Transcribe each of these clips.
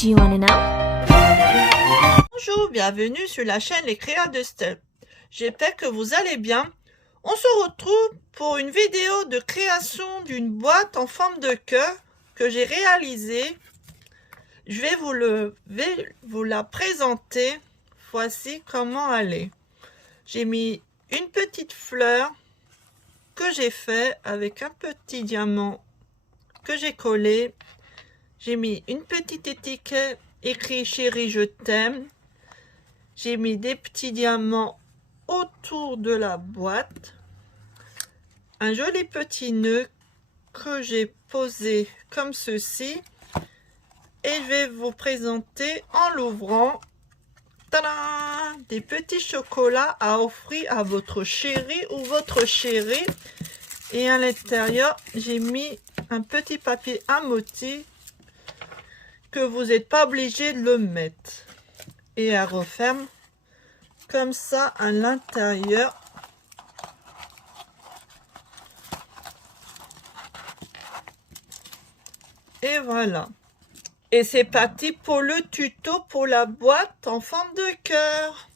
Do you want to know? Bonjour, bienvenue sur la chaîne Les Créas de Steph. J'espère que vous allez bien. On se retrouve pour une vidéo de création d'une boîte en forme de cœur que j'ai réalisée. Je vais vous la présenter. Voici comment elle est. J'ai mis une petite fleur que j'ai fait avec un petit diamant que j'ai collé. J'ai mis une petite étiquette écrit chérie je t'aime. J'ai mis des petits diamants autour de la boîte, un joli petit nœud que j'ai posé comme ceci, et je vais vous présenter en l'ouvrant des petits chocolats à offrir à votre chéri ou votre chérie. Et à l'intérieur j'ai mis un petit papier amoti que vous n'êtes pas obligé de le mettre, et elle referme comme ça à l'intérieur. Et voilà. Et c'est parti pour le tuto pour la boîte en forme de cœur.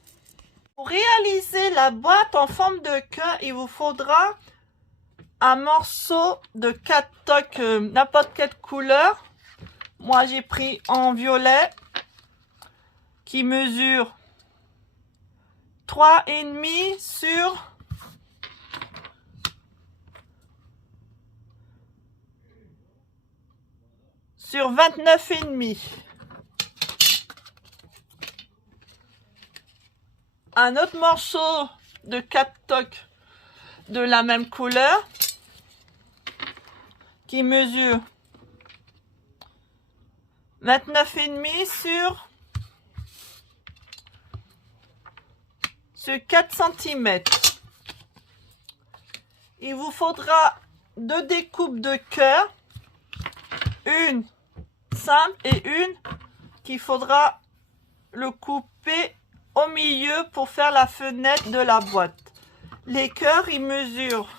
Pour réaliser la boîte en forme de cœur, il vous faudra un morceau de 4 tocs, n'importe quelle couleur. Moi j'ai pris en violet qui mesure 3,5 sur 29,5. Un autre morceau de 4 tocs de la même couleur qui mesure 29,5 sur 4 cm. Il vous faudra 2 découpes de cœur, une simple et une qu'il faudra le couper au milieu pour faire la fenêtre de la boîte. Les cœurs, ils mesurent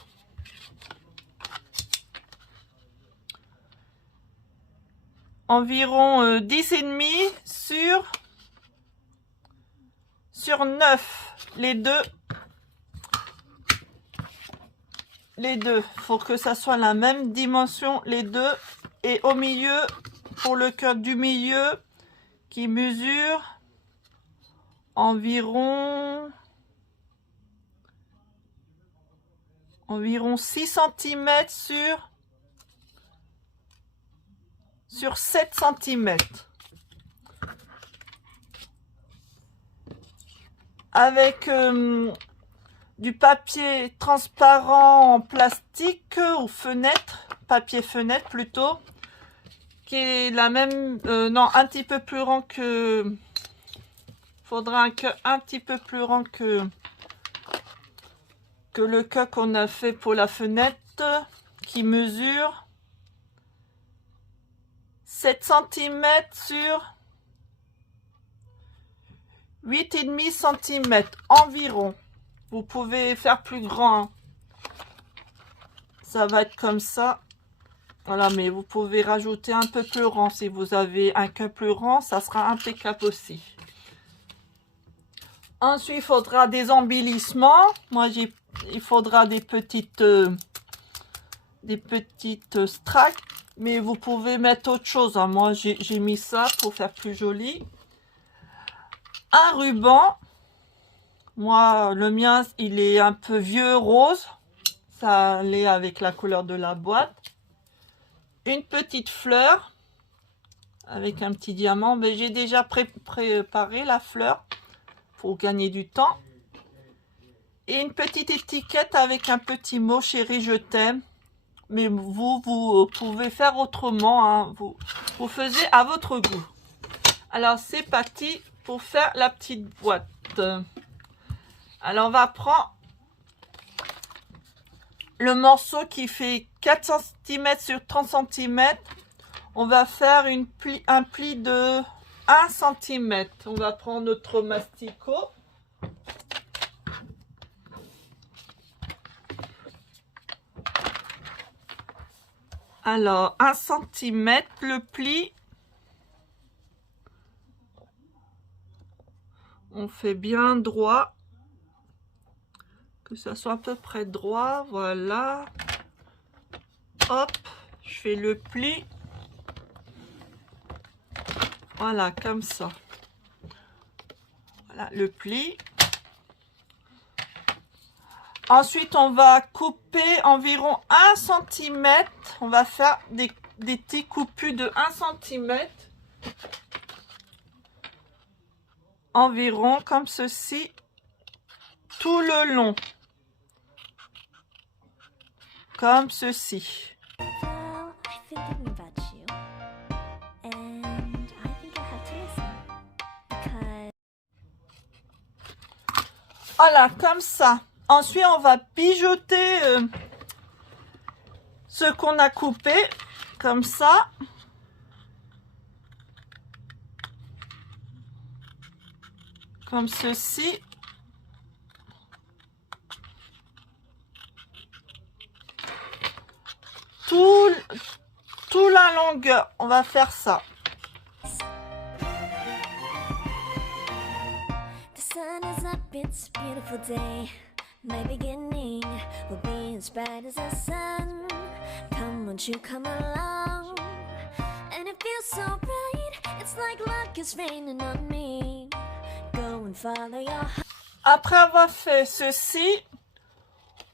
environ 10,5 sur 9. Les deux, faut que ça soit la même dimension les deux. Et au milieu, pour le cœur du milieu qui mesure environ 6 cm sur 7 cm. Avec du papier transparent en plastique ou fenêtre, papier fenêtre plutôt, qui est la même, non, un petit peu plus rond que, faudra un cœur un petit peu plus rond que le cœur qu'on a fait pour la fenêtre, qui mesure 7 cm sur 8,5 cm environ. Vous pouvez faire plus grand, hein. Ça va être comme ça. Voilà, mais vous pouvez rajouter un peu plus rond. Si vous avez un cœur plus rond, ça sera impeccable aussi. Ensuite, il faudra des embellissements. Moi, il faudra des petites stracs. Mais vous pouvez mettre autre chose, hein. Moi, j'ai mis ça pour faire plus joli. Un ruban. Moi, le mien, il est un peu vieux rose. Ça allait avec la couleur de la boîte. Une petite fleur avec un petit diamant. Mais j'ai déjà préparé la fleur pour gagner du temps. Et une petite étiquette avec un petit mot chérie je t'aime. Mais vous pouvez faire autrement, hein. Vous faisiez à votre goût. Alors c'est parti pour faire la petite boîte. Alors on va prendre le morceau qui fait 4 cm sur 30 cm. On va faire un pli de 1 cm. On va prendre notre masticot. Alors 1 cm le pli. On fait bien droit, que ça soit à peu près droit, voilà. Hop, je fais le pli. Voilà, comme ça. Voilà, le pli. Ensuite, on va couper environ 1 cm. On va faire des petits coupus de 1 cm. Environ comme ceci. Tout le long. Comme ceci. Voilà, comme ça. Ensuite, on va pigeoter ce qu'on a coupé, comme ça. Comme ceci. Tout la longueur, on va faire ça. It's a beautiful day. My beginning will be as bright as the sun. Come, won't you come along? And it feels so bright. It's like luck is raining on me. Go and follow your heart. Après avoir fait ceci,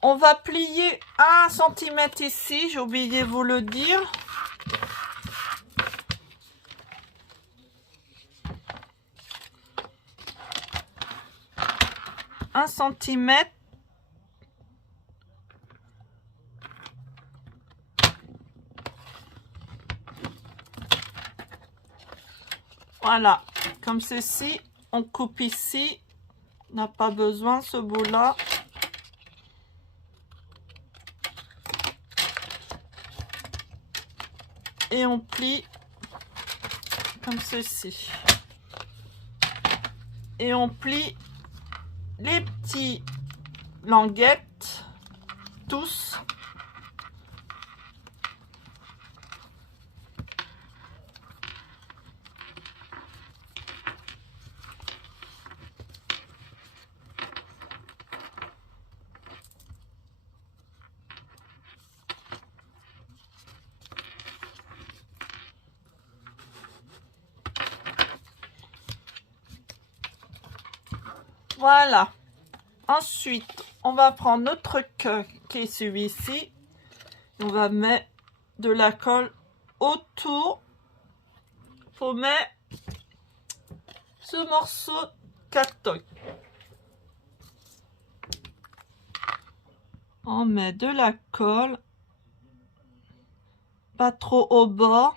on va plier 1 cm ici. J'ai oublié de vous le dire. Un centimètre. Voilà, comme ceci. On coupe ici. On n'a pas besoin ce bout-là. Et on plie comme ceci. Et on plie les petits languettes, tous. Voilà. Ensuite, on va prendre notre queue qui est celui-ci. On va mettre de la colle autour pour mettre ce morceau de carton. On met de la colle, pas trop au bord.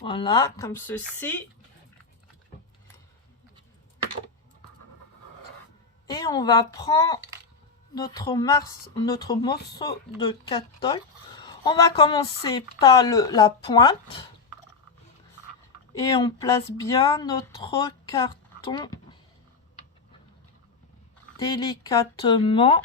Voilà, comme ceci. Et on va prendre notre morceau de carton. On va commencer par la pointe. Et on place bien notre carton délicatement.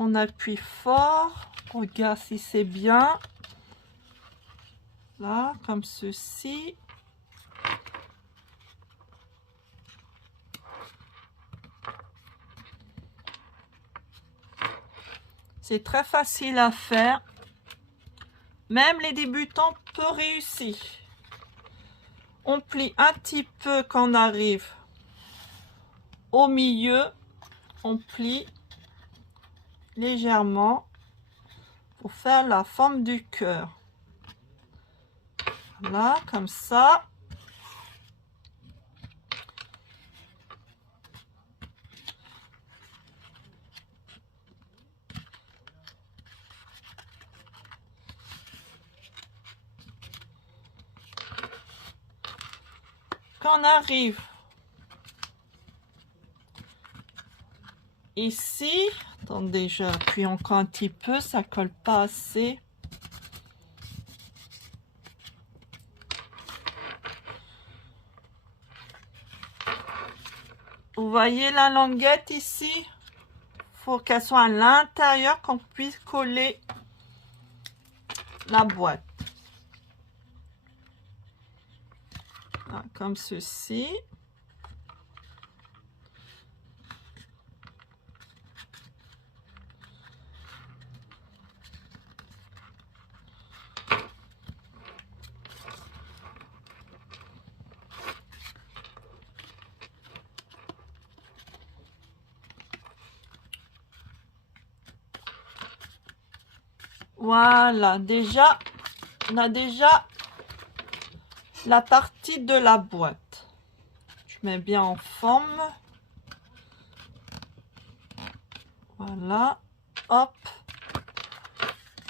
On appuie fort, on regarde si c'est bien. Là, comme ceci. C'est très facile à faire. Même les débutants peuvent réussir. On plie un petit peu quand on arrive au milieu. On plie légèrement pour faire la forme du cœur. Voilà, comme ça. Après, on arrive ici. Attendez, j'appuie encore un petit peu, ça colle pas assez. Vous voyez la languette ici? Il faut qu'elle soit à l'intérieur, qu'on puisse coller la boîte. Voilà, comme ceci. Voilà, déjà, on a déjà la partie de la boîte. Je mets bien en forme. Voilà, hop.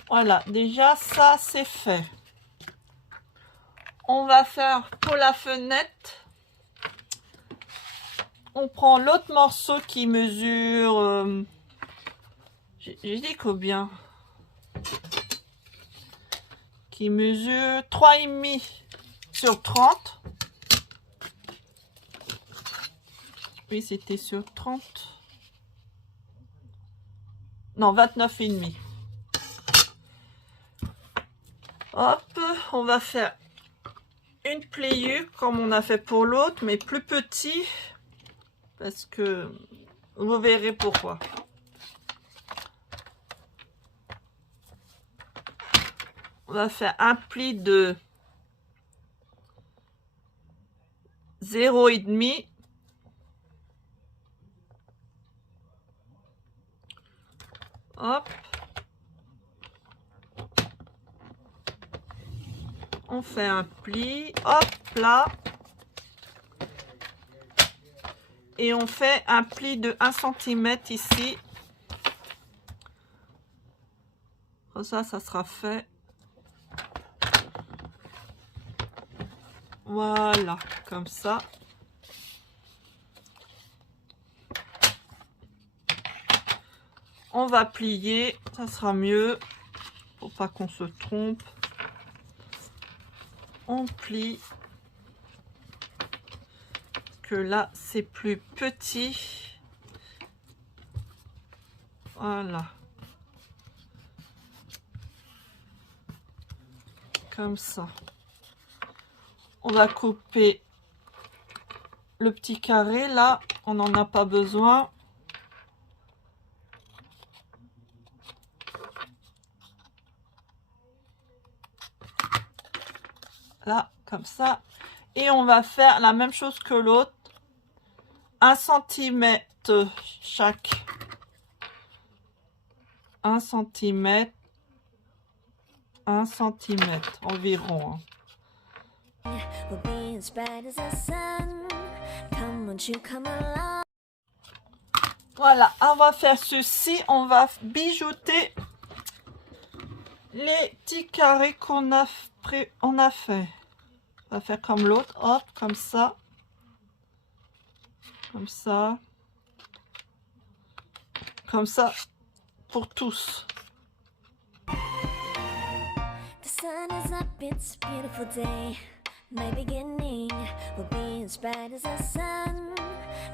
Voilà, déjà ça c'est fait. On va faire pour la fenêtre. On prend l'autre morceau qui mesure... j'ai dit combien? Qui mesure 3,5 sur 30. Oui, c'était sur 30. Non, 29,5. Hop, on va faire une pliure comme on a fait pour l'autre, mais plus petit. Parce que vous verrez pourquoi. On va faire un pli de 0,5. Hop. On fait un pli, hop là. Et on fait un pli de 1 cm ici. Comme ça sera fait. Voilà, comme ça. On va plier, ça sera mieux. Faut pas qu'on se trompe. On plie. Que là, c'est plus petit. Voilà. Comme ça. On va couper le petit carré là, on n'en a pas besoin. Là, comme ça. Et on va faire la même chose que l'autre. 1 cm chaque. 1 cm. 1 cm environ. Hein. Voilà, on va faire ceci, on va bijouter les petits carrés qu'on a fait. On va faire comme l'autre, hop, comme ça. Comme ça. Comme ça, pour tous. Sun is up, it's a beautiful day. My beginning will be as bright as the sun.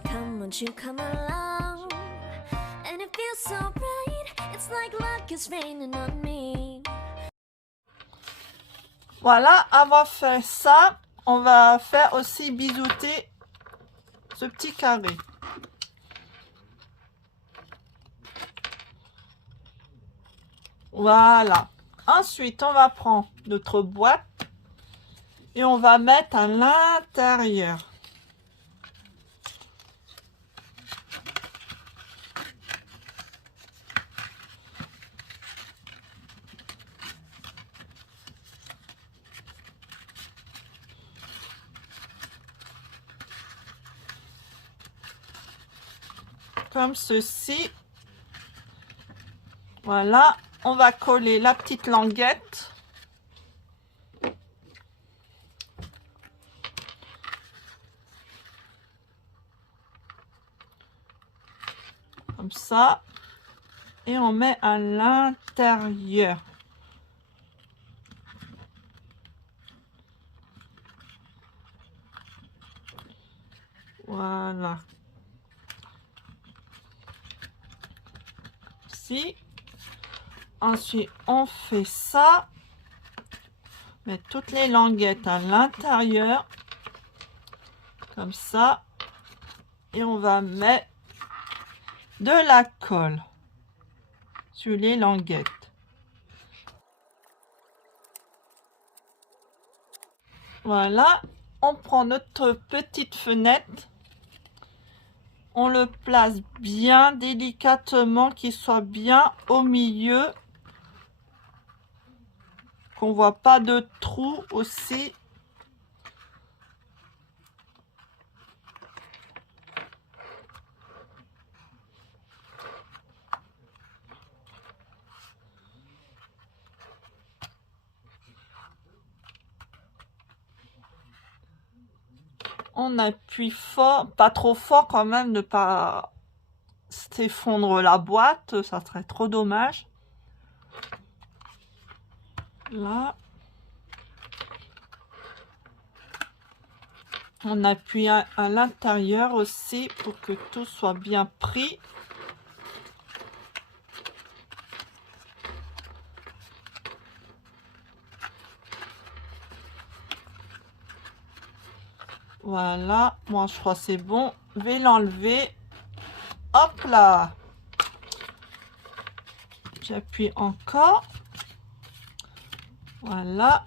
Come, won't you come along? And it feels so bright, it's like luck is raining on me. Voilà, avoir fait ça, on va faire aussi bijouter ce petit carré. Voilà. Ensuite, on va prendre notre boîte et on va mettre à l'intérieur. Comme ceci. Voilà. On va coller la petite languette. comme ça, et on met à l'intérieur. Voilà. Ici. Ensuite, on fait ça. Met toutes les languettes à l'intérieur. Comme ça. Et on va mettre de la colle sur les languettes. Voilà. On prend notre petite fenêtre. On le place bien délicatement, qu'il soit bien au milieu. Qu'on voit pas de trou aussi. On appuie fort, pas trop fort quand même, ne pas s'effondre la boîte, ça serait trop dommage. Là. On appuie à l'intérieur aussi pour que tout soit bien pris. Voilà, moi je crois que c'est bon. Je vais l'enlever. Hop là. J'appuie encore. Voilà.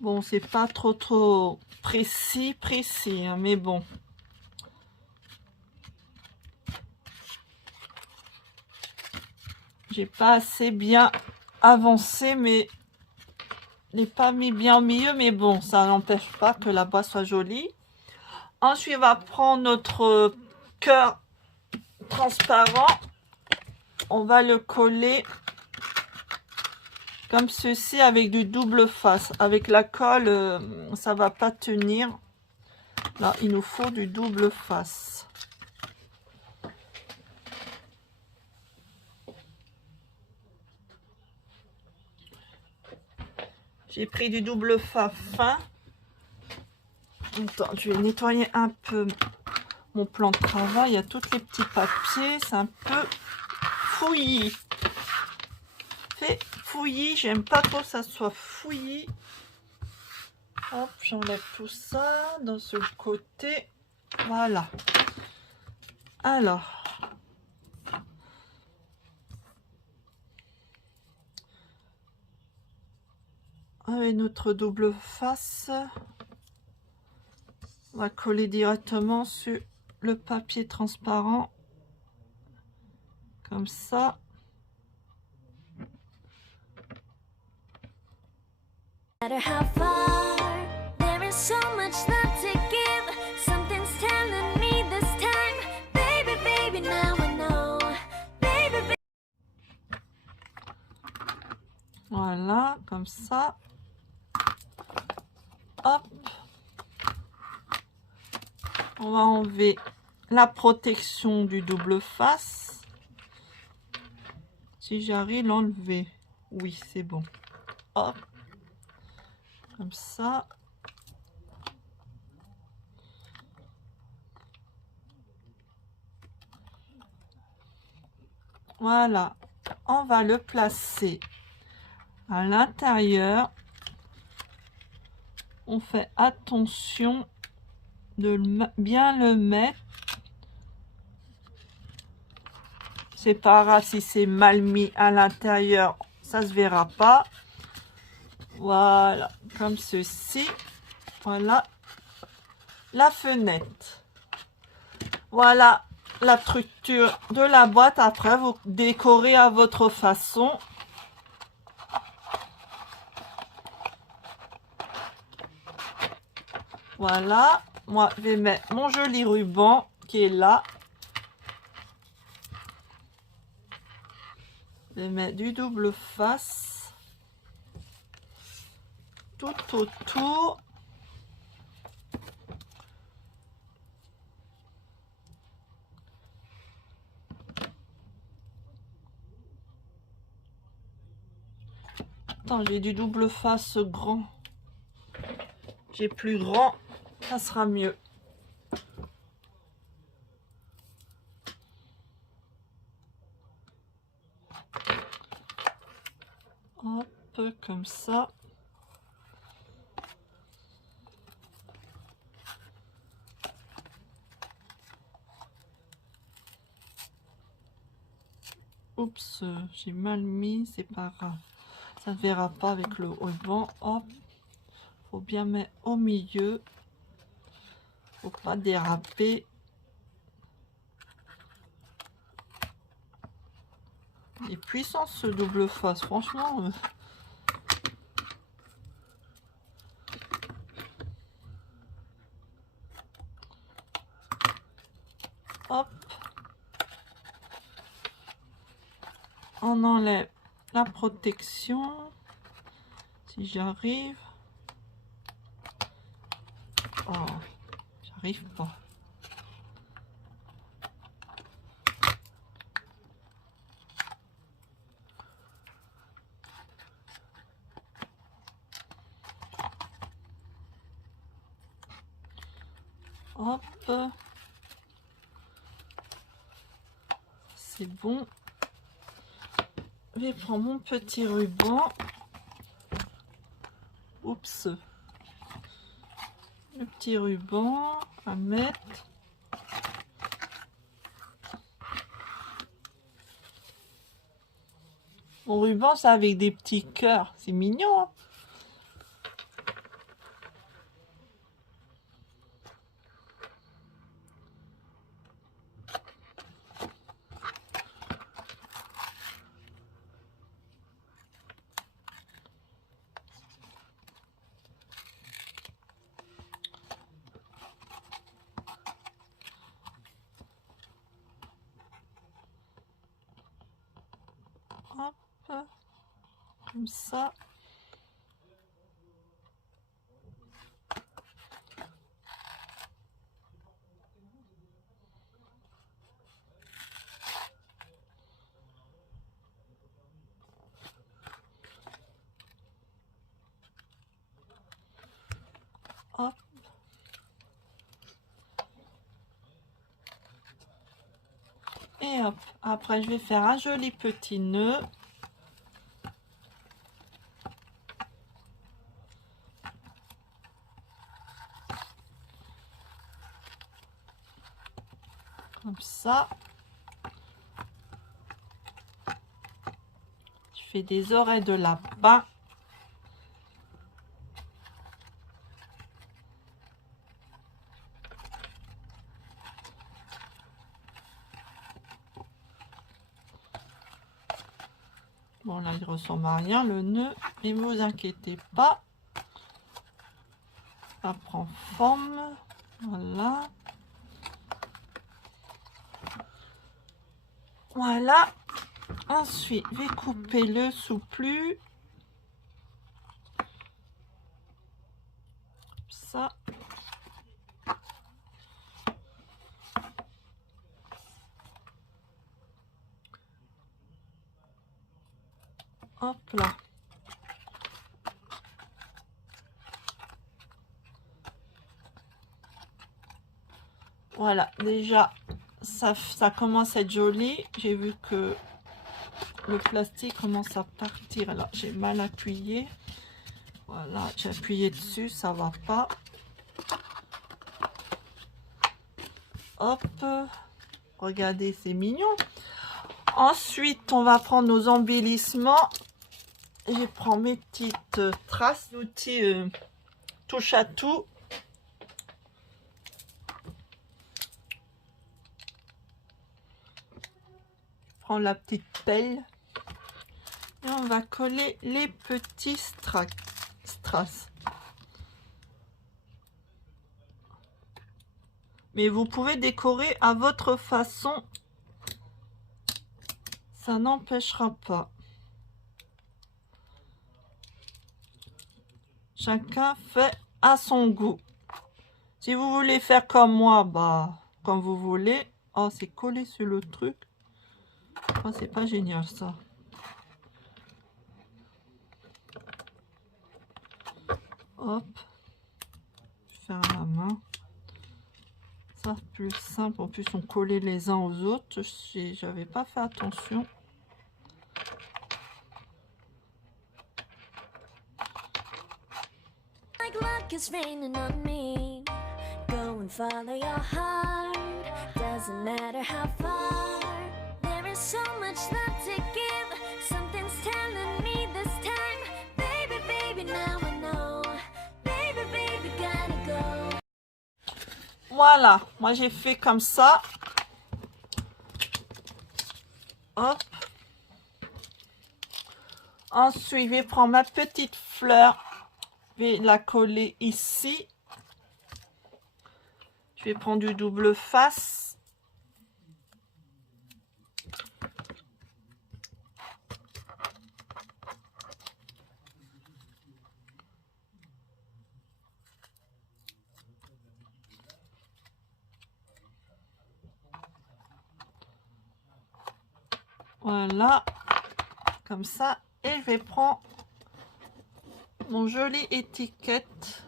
Bon, c'est pas trop précis, hein, mais bon. J'ai pas assez bien avancé, mais je l'ai pas mis bien au milieu, mais bon, ça n'empêche pas que la boîte soit jolie. Ensuite, on va prendre notre cœur transparent. On va le coller comme ceci avec du double face. Avec la colle, ça va pas tenir. Là, il nous faut du double face. J'ai pris du double face fin. Attends, je vais nettoyer un peu mon plan de travail. Il y a tous les petits papiers. C'est un peu fouillis. Fait fouillis. J'aime pas trop que ça soit fouillis. Hop, j'enlève tout ça dans ce côté. Voilà. Alors. Avec notre double face, on va coller directement sur le papier transparent. Comme ça. No matter how far, there is so much love to give. Something's telling me this time, baby, baby, now I know. Baby, baby. Voilà, comme ça. Hop. On va enlever la protection du double face. Si j'arrive à l'enlever. Oui, c'est bon. Hop. Comme ça. Voilà. On va le placer à l'intérieur. On fait attention de bien le mettre. C'est pas grave si c'est mal mis à l'intérieur, ça se verra pas. Voilà, comme ceci. Voilà la fenêtre. Voilà la structure de la boîte. Après, vous décorez à votre façon. Voilà, moi je vais mettre mon joli ruban qui est là. Je vais mettre du double face tout autour. Attends, j'ai du double face grand. J'ai plus grand, ça sera mieux. Hop, comme ça. Oups, j'ai mal mis, c'est pas grave. Ça ne verra pas avec le ruban. Hop, faut bien mettre au milieu. Faut pas déraper. Il est puissant ce double face, franchement. Hop. On enlève la protection. Si j'arrive. Oh, j'arrive pas. Hop. C'est bon. Je vais prendre mon petit ruban. Oups. Le petit ruban à mettre. Mon ruban, c'est avec des petits cœurs. C'est mignon, hein? Hop, comme ça. Hop. Et hop, après je vais faire un joli petit nœud. Comme ça. Je fais des oreilles de lapin. Bon, là, il ressemble à rien, le nœud. Mais ne vous inquiétez pas. Ça prend forme. Voilà. Voilà. Ensuite, je vais couper le souplu. Ça. Hop là. Voilà, déjà, ça commence à être joli. J'ai vu que le plastique commence à partir. Là, j'ai mal appuyé. Voilà, j'ai appuyé dessus, ça va pas. Hop. Regardez, c'est mignon. Ensuite, on va prendre nos embellissements. Je prends mes petites traces d'outils touche à tout. Je prends la petite pelle. Et on va coller les petits strass. Mais vous pouvez décorer à votre façon. Ça n'empêchera pas. Chacun fait à son goût. Si vous voulez faire comme moi, bah, comme vous voulez. Oh, c'est collé sur le truc. Oh, c'est pas génial, ça. Hop. Faire à la main. Ça, plus simple. En plus, on collait les uns aux autres. J'avais pas fait attention. Like luck is raining on me. Go and follow your heart. Doesn't matter how far. There is so much love to give. Something's telling me this time. Baby, baby, now I know. Baby, baby, gotta go. Voilà, moi j'ai fait comme ça. Hop. Ensuite, je vais prendre ma petite fleur. Je vais la coller ici. Je vais prendre du double face. Voilà, comme ça. Et je vais prendre mon joli étiquette.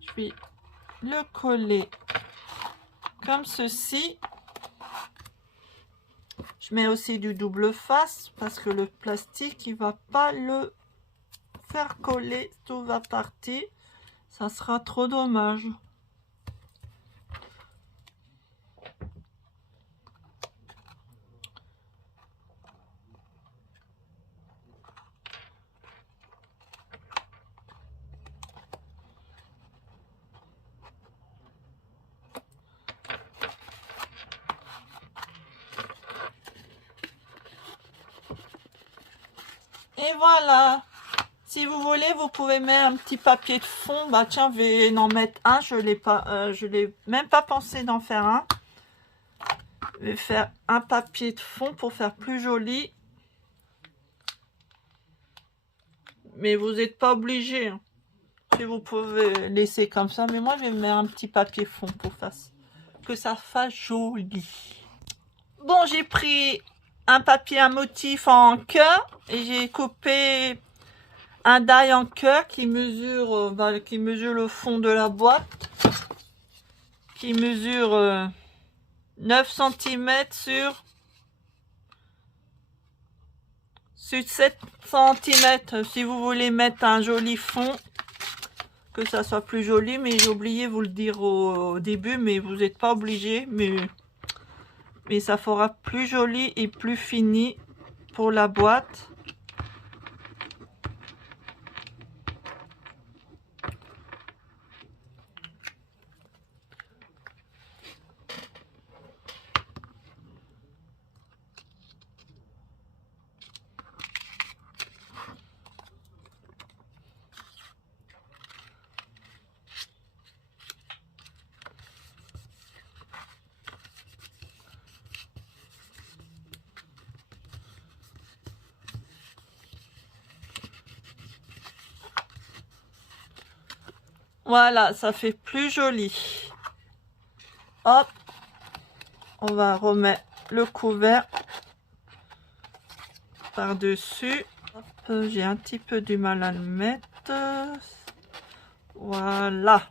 Je vais le coller comme ceci. Je mets aussi du double face parce que le plastique, il va pas le faire coller. Tout va partir. Ça sera trop dommage. Et voilà. Si vous voulez, vous pouvez mettre un petit papier de fond. Bah tiens, je vais en mettre un. Je l'ai même pas pensé d'en faire un. Je vais faire un papier de fond pour faire plus joli. Mais vous n'êtes pas obligé. Hein. Si vous pouvez laisser comme ça. Mais moi, je vais mettre un petit papier fond pour que ça fasse joli. Bon, j'ai pris un papier à motif en cœur et j'ai coupé un die en cœur qui mesure le fond de la boîte, qui mesure 9 cm sur 7 cm. Si vous voulez mettre un joli fond, que ça soit plus joli, mais j'ai oublié de vous le dire au début, mais vous n'êtes pas obligé, mais ça fera plus joli et plus fini pour la boîte. Voilà, ça fait plus joli. Hop, on va remettre le couvert par-dessus. J'ai un petit peu du mal à le mettre. Voilà.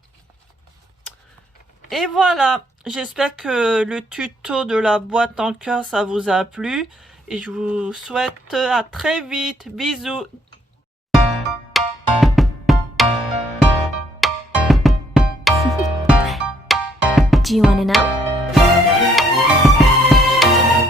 Et voilà, j'espère que le tuto de la boîte en cœur, ça vous a plu. Et je vous souhaite à très vite. Bisous. Do you want to know?